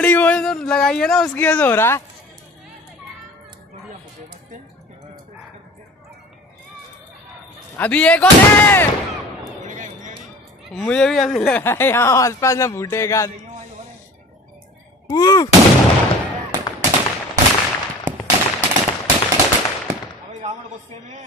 बड़ी वो तो लगाई है ना उसकी वजह से हो रहा है। अभी एक और है। मुझे भी ऐसे लगा है यहाँ आसपास ना फूटेगा। रावण गुस्से में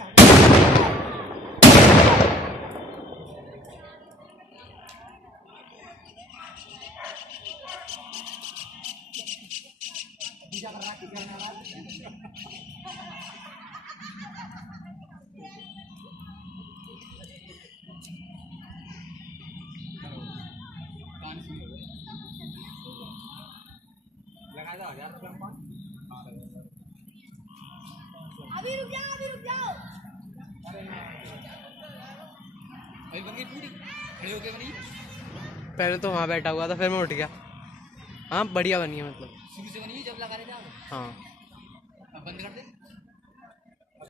अभी रुक जाओ, अभी रुक जाओ। पहले तो वहाँ बैठा हुआ था, फिर मैं उठ गया। हाँ बढ़िया बनी है मतलब। शुरू से बनी है जब लगा रहे थे आप। हाँ अब बंद कर दे।